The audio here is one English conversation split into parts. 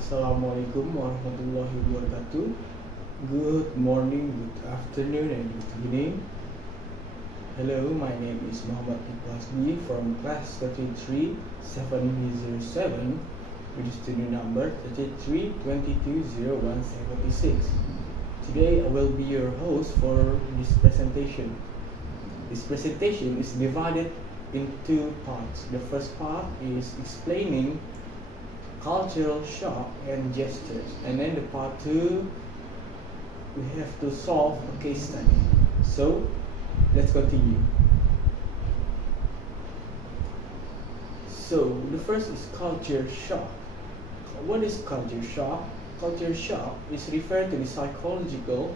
Assalamualaikum warahmatullahi wabarakatuh. Good morning, good afternoon, and good evening. Hello, my name is Muhammad Iqbal from class 33707 with student number 33220176. Today I will be your host for this presentation. This presentation is divided in two parts. The first part is explaining cultural shock and gestures, and then the part two we have to solve a case study. So let's continue. So the first is culture shock. What is culture shock? Culture shock is referred to the psychological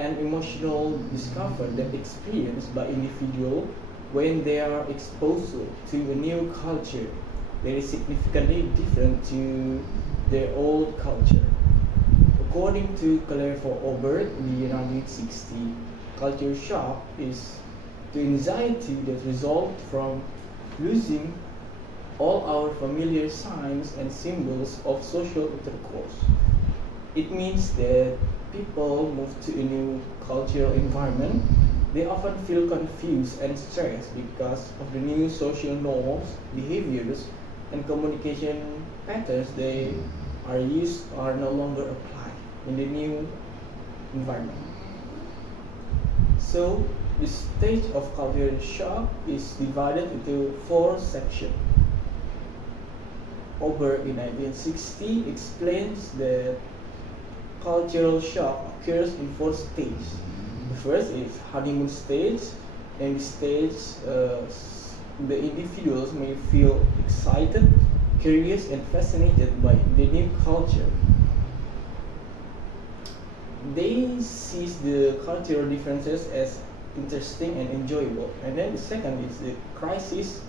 and emotional discomfort that experienced by individual when they are exposed to a new culture that is significantly different to their old culture. According to Clairvaux Aubert in the 1960s, culture shock is the anxiety that results from losing all our familiar signs and symbols of social intercourse. It means that people move to a new cultural environment. They often feel confused and stressed because of the new social norms, behaviors, and communication patterns they are used are no longer applied in the new environment. So the stage of cultural shock is divided into four sections. Aubert in 1960 explains that cultural shock occurs in four stages. The first is honeymoon stage, and this stage the individuals may feel excited, curious, and fascinated by the new culture. They see the cultural differences as interesting and enjoyable. And then the second is the crisis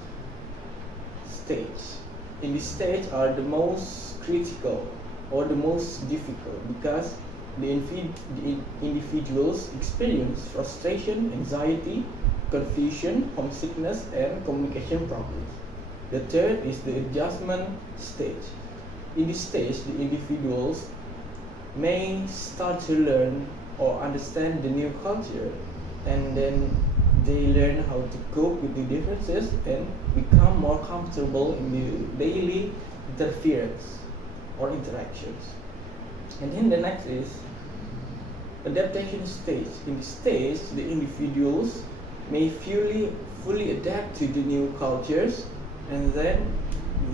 stage. In this stage are the most critical or the most difficult because the individuals experience frustration, anxiety, confusion, homesickness, and communication problems. The third is the adjustment stage. In this stage, the individuals may start to learn or understand the new culture, and then they learn how to cope with the differences and become more comfortable in the daily interference or interactions. And then the next is adaptation stage. In this stage, the individuals may fully adapt to the new cultures, and then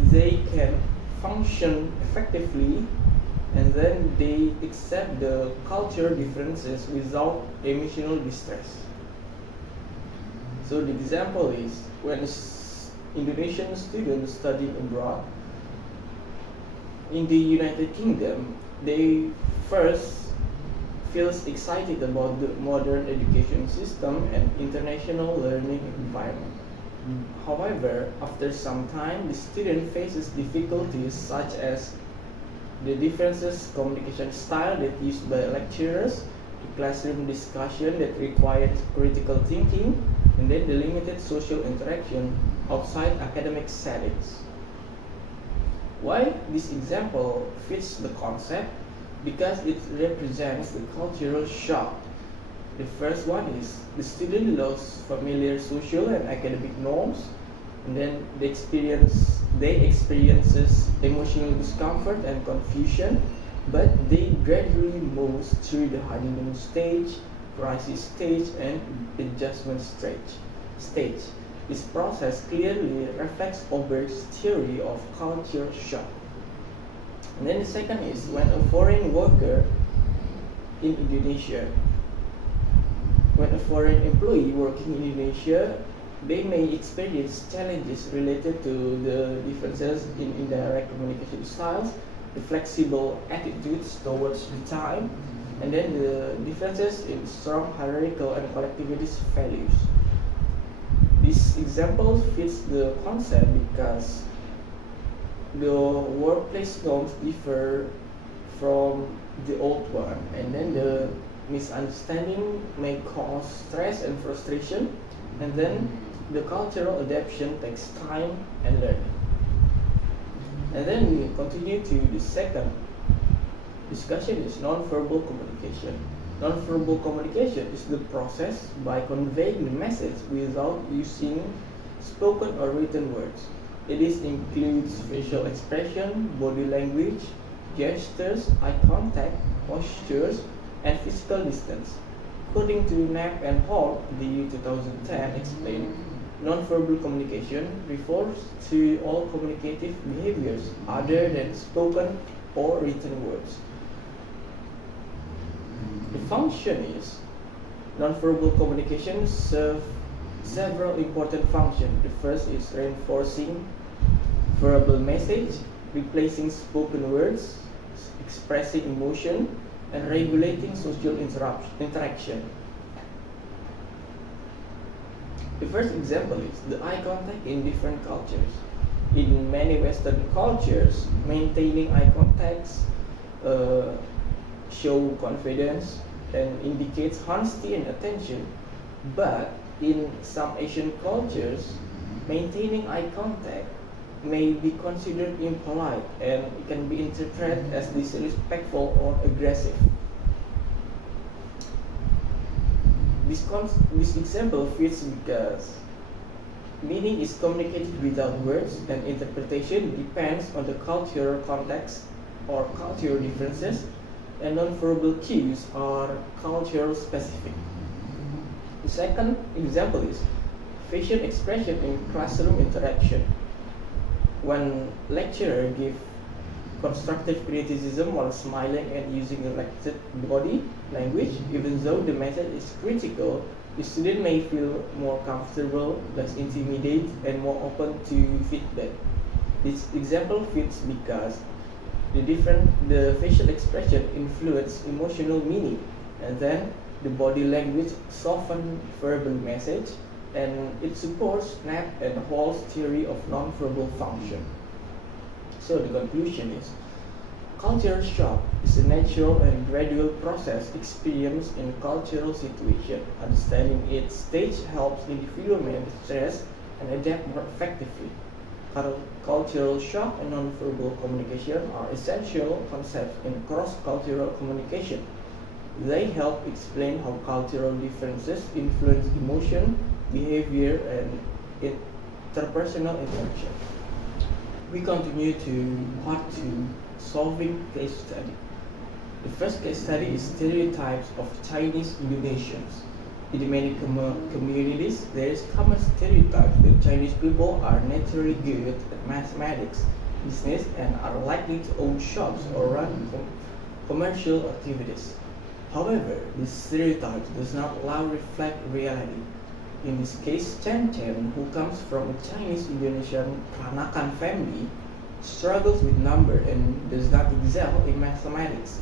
they can function effectively, and then they accept the culture differences without emotional distress. So the example is when Indonesian students studying abroad in the United Kingdom, they first feels excited about the modern education system and international learning environment. However, after some time, the student faces difficulties such as the differences communication style that used by lecturers, the classroom discussion that requires critical thinking, and then the limited social interaction outside academic settings. Why this example fits the concept? Because it represents the cultural shock. The first one is the student lost familiar social and academic norms, and then they experiences emotional discomfort and confusion, but they gradually move through the honeymoon stage, crisis stage, and adjustment stage. This process clearly reflects Aubert's theory of culture shock. And then the second is when a foreign worker in Indonesia, when a foreign employee working in Indonesia, they may experience challenges related to the differences in indirect communication styles, the flexible attitudes towards the time, and then the differences in strong hierarchical and collectivist values. This example fits the concept because the workplace norms differ from the old one, and then the misunderstanding may cause stress and frustration, and then the cultural adaptation takes time and learning. And then we continue to the second discussion is non-verbal communication. Non-verbal communication is the process by conveying the message without using spoken or written words. It includes facial expression, body language, gestures, eye contact, postures, and physical distance. According to Knapp and Hall, the year 2010 explained, non-verbal communication refers to all communicative behaviors other than spoken or written words. The function is non-verbal communication serves several important functions. The first is reinforcing verbal message, replacing spoken words, expressing emotion, and regulating social interaction. The first example is the eye contact in different cultures. In many Western cultures, maintaining eye contacts show confidence and indicates honesty and attention. But in some Asian cultures, maintaining eye contact may be considered impolite and it can be interpreted as disrespectful or aggressive. This example fits because meaning is communicated without words and interpretation depends on the cultural context or cultural differences, and non-verbal cues are cultural specific. The second example is facial expression in classroom interaction. When lecturer gives constructive criticism while smiling and using relaxed body language, even though the method is critical, the student may feel more comfortable, less intimidated, and more open to feedback. This example fits because the facial expression influence emotional meaning, and then the body language soften verbal message, and it supports Knapp and Hall's theory of non-verbal function. So the conclusion is, cultural shock is a natural and gradual process experienced in cultural situation. Understanding its stage helps individuals manage stress and adapt more effectively. Cultural shock and non-verbal communication are essential concepts in cross-cultural communication. They help explain how cultural differences influence emotion, behavior, and interpersonal interaction. We continue to part 2, solving case study. The first case study is stereotypes of Chinese Indonesians. In many communities, there is common stereotype that Chinese people are naturally good at mathematics, business, and are likely to own shops or run commercial activities. However, this stereotype does not allow reflect reality. In this case, Chen Chen, who comes from a Chinese Indonesian Peranakan family, struggles with numbers and does not excel in mathematics.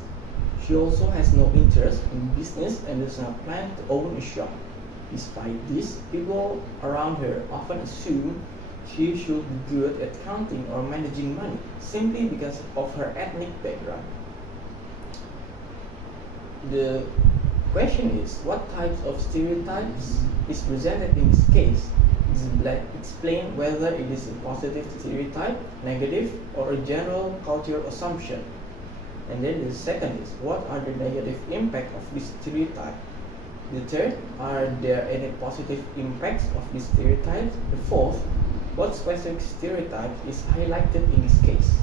She also has no interest in business and does not plan to own a shop. Despite this, people around her often assume she should be good at counting or managing money simply because of her ethnic background. The question is, what types of stereotypes is presented in this case? Explain whether it is a positive stereotype, negative, or a general cultural assumption. And then the second is, what are the negative impacts of this stereotype? The third, are there any positive impacts of this stereotype? The fourth, what specific stereotype is highlighted in this case?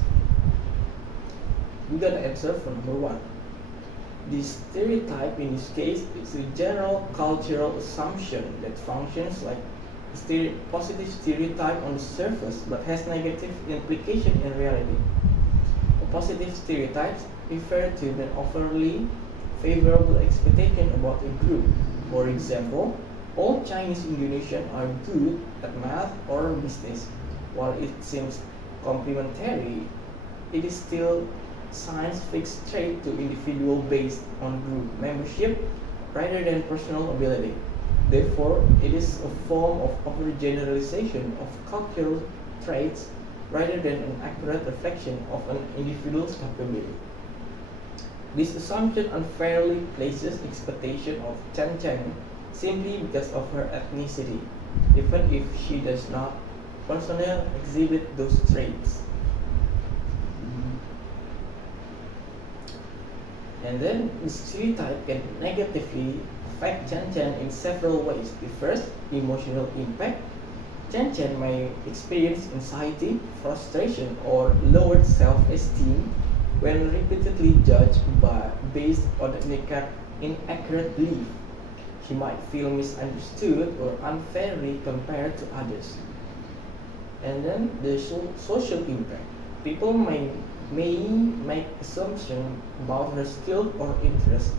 We're gonna answer for number 1. The stereotype in this case is a general cultural assumption that functions like a positive stereotype on the surface but has negative implication in reality. A positive stereotype refer to an overly favorable expectation about a group. For example, all Chinese Indonesians are good at math or business. While it seems complementary, it is still science fixed trait to individual based on group membership rather than personal ability. Therefore, it is a form of overgeneralization of cultural traits rather than an accurate reflection of an individual's capability. This assumption unfairly places expectation of Chen Chen simply because of her ethnicity, even if she does not personally exhibit those traits. And then the stereotype can negatively affect Chen Chen in several ways. The first, emotional impact. Chen Chen may experience anxiety, frustration, or lowered self-esteem when repeatedly judged based on an inaccurate belief. She might feel misunderstood or unfairly compared to others. And then the social impact. People may make assumptions about her skill or interest,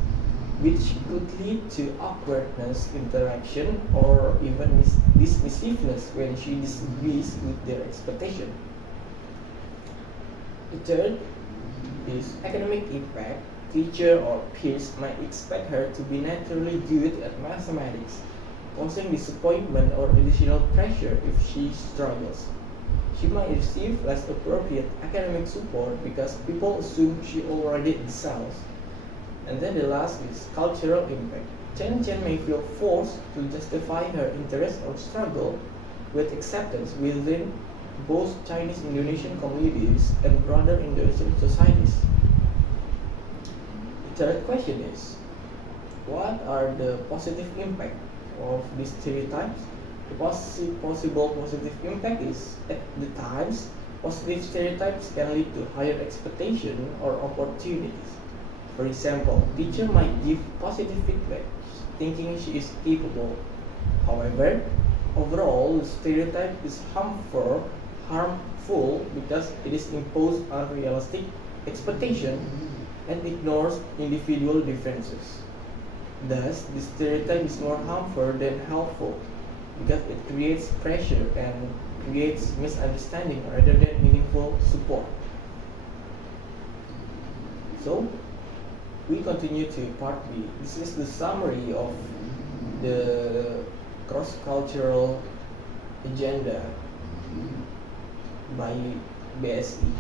which could lead to awkwardness interaction or even dismissiveness when she disagrees with their expectation. The third is academic impact. Teacher or peers might expect her to be naturally good at mathematics, causing disappointment or additional pressure if she struggles. She might receive less appropriate academic support because people assume she already excels. And then the last is cultural impact. Chen Chen may feel forced to justify her interest or struggle with acceptance within both Chinese Indonesian communities and broader Indonesian societies. The third question is, what are the positive impact of these stereotypes? The possible positive impact is, at the times, positive stereotypes can lead to higher expectation or opportunities. For example, teacher might give positive feedback, thinking she is capable. However, overall, the stereotype is harmful because it is imposed unrealistic expectation and ignores individual differences. Thus, the stereotype is more harmful than helpful because it creates pressure and creates misunderstanding rather than meaningful support. So, we continue to part B. This is the summary of the cross-cultural agenda by BSE.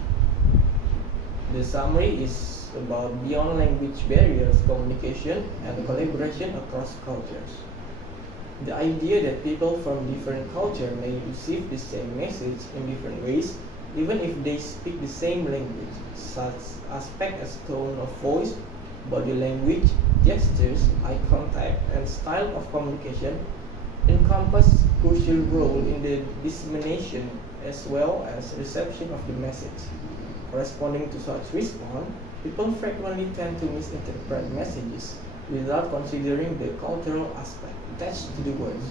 The summary is about beyond language barriers, communication, and collaboration across cultures. The idea that people from different cultures may receive the same message in different ways, even if they speak the same language. Such aspects as tone of voice, body language, gestures, eye contact, and style of communication encompass crucial role in the dissemination as well as reception of the message. Corresponding to such response, people frequently tend to misinterpret messages without considering the cultural aspect attached to the words.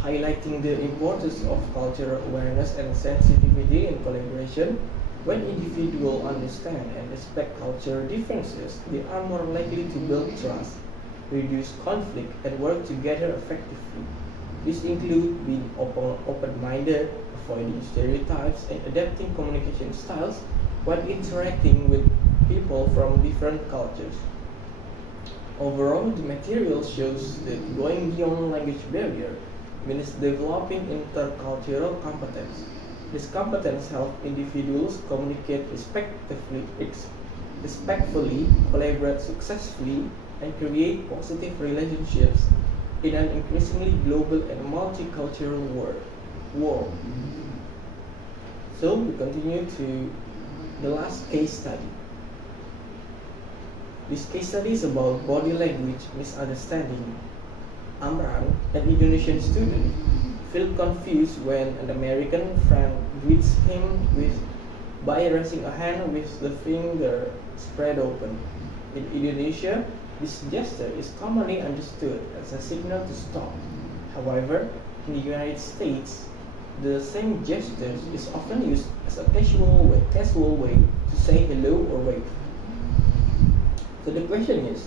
Highlighting the importance of cultural awareness and sensitivity in collaboration, when individuals understand and respect cultural differences, they are more likely to build trust, reduce conflict, and work together effectively. This includes being open-minded, avoiding stereotypes, and adapting communication styles when interacting with people from different cultures. Overall, the material shows that going beyond language barrier means developing intercultural competence. This competence helps individuals communicate respectfully, collaborate successfully, and create positive relationships in an increasingly global and multicultural world. So we continue to the last case study. This case study is about body language misunderstanding. Amran, an Indonesian student, feels confused when an American friend greets him by raising a hand with the finger spread open. In Indonesia, this gesture is commonly understood as a signal to stop. However, in the United States, the same gesture is often used as a casual way to say hello or wave. So the question is,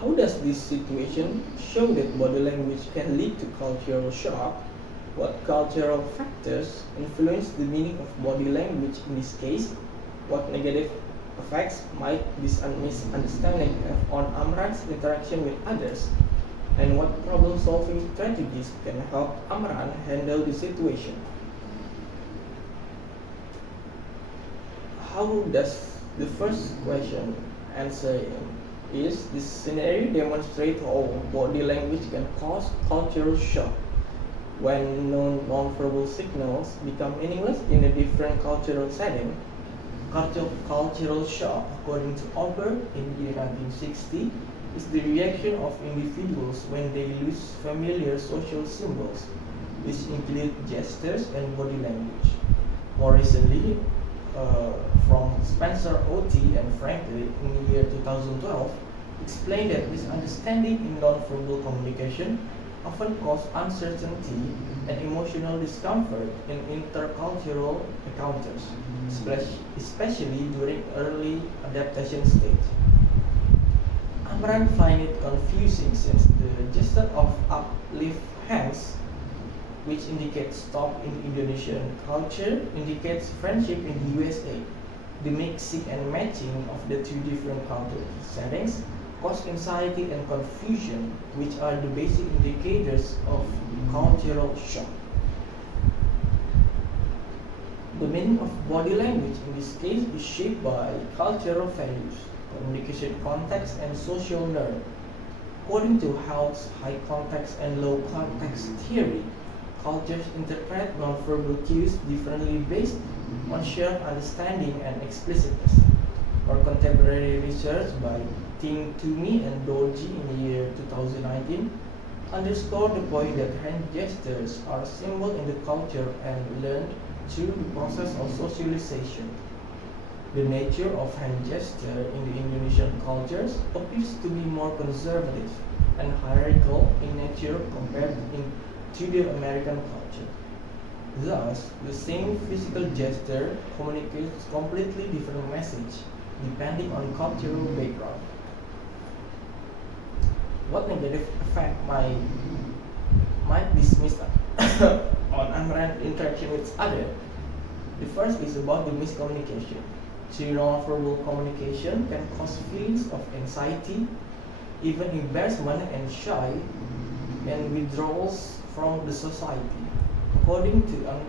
how does this situation show that body language can lead to cultural shock? What cultural factors influence the meaning of body language in this case? What negative effects might this misunderstanding have on Amran's interaction with others? And what problem-solving strategies can help Amran handle the situation? How does the first question answer is this scenario demonstrates how body language can cause cultural shock when non-verbal signals become meaningless in a different cultural setting. Cultural shock, according to Albert in the year 1960, is the reaction of individuals when they lose familiar social symbols, which include gestures and body language. More recently, from Spencer O.T. and Franklin in the year 2012, explained that misunderstanding in nonverbal communication often cause uncertainty and emotional discomfort in intercultural encounters, especially during early adaptation stage. Amran find it confusing since the gesture of uplift hands, which indicates stop in Indonesian culture, indicates friendship in the USA. The mixing and matching of the two different cultural settings cause anxiety and confusion, which are the basic indicators of cultural shock. The meaning of body language in this case is shaped by cultural values, communication context, and social norm. According to Hall's high context and low context theory, cultures interpret nonverbal cues differently based on shared understanding and explicitness. Or contemporary research by Ting Toomey and Dorji in the year 2019 underscore the point that hand gestures are a symbol in the culture and learned through the process of socialization. The nature of hand gesture in the Indonesian cultures appears to be more conservative and hierarchical in nature compared to the American culture. Thus, the same physical gesture communicates completely different message depending on cultural background. What negative effect might dismiss on Amran interaction with others? The first is about the miscommunication. Through nonverbal communication can cause feelings of anxiety, even embarrassment and shy, and withdrawals from the society. According to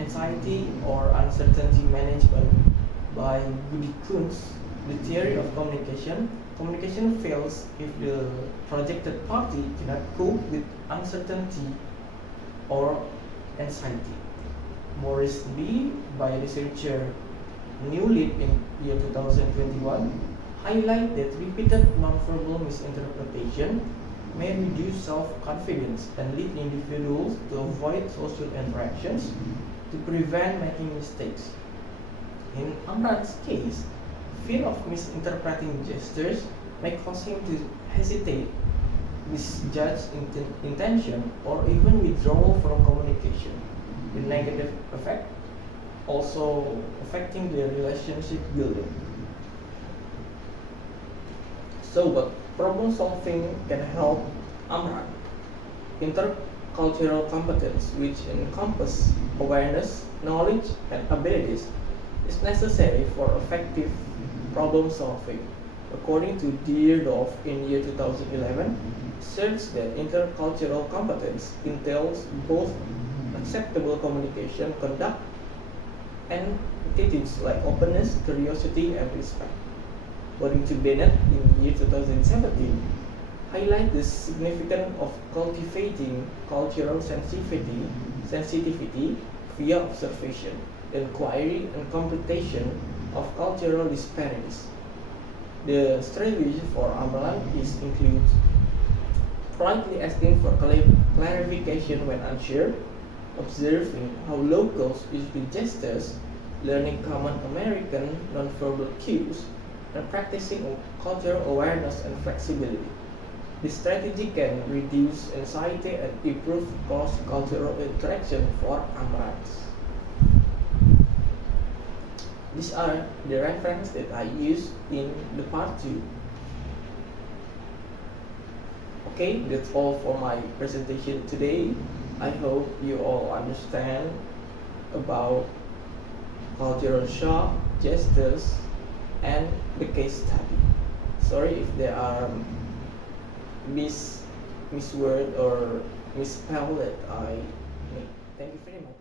anxiety or uncertainty management by Goody Kunz, the theory of communication fails if the projected party cannot cope with uncertainty or anxiety. More recently, by researcher Newlip in year 2021, highlight that repeated nonverbal misinterpretation may reduce self-confidence and lead individuals to avoid social interactions to prevent making mistakes. In Amran's case, fear of misinterpreting gestures may cause him to hesitate, misjudge intention, or even withdrawal from communication. The negative effect also affecting the relationship building. So, but problem solving can help Amran. Intercultural competence, which encompass awareness, knowledge, and abilities, is necessary for effective problem solving. According to Deerdorf in year 2011, asserts that intercultural competence entails both acceptable communication conduct and attitudes like openness, curiosity, and respect. According to Bennett in year 2017, highlight the significance of cultivating cultural sensitivity via observation, inquiry, and computation of cultural disparities. The strategy for Amran includes politely asking for clarification when unsure, observing how locals use the gestures, learning common American nonverbal cues, and practicing cultural awareness and flexibility. This strategy can reduce anxiety and improve cross-cultural interaction for Amrans. These are the references that I used in the part 2. Okay, that's all for my presentation today. I hope you all understand about cultural shock, gestures, and the case study. Sorry if there are misword or misspell that I made. Thank you very much.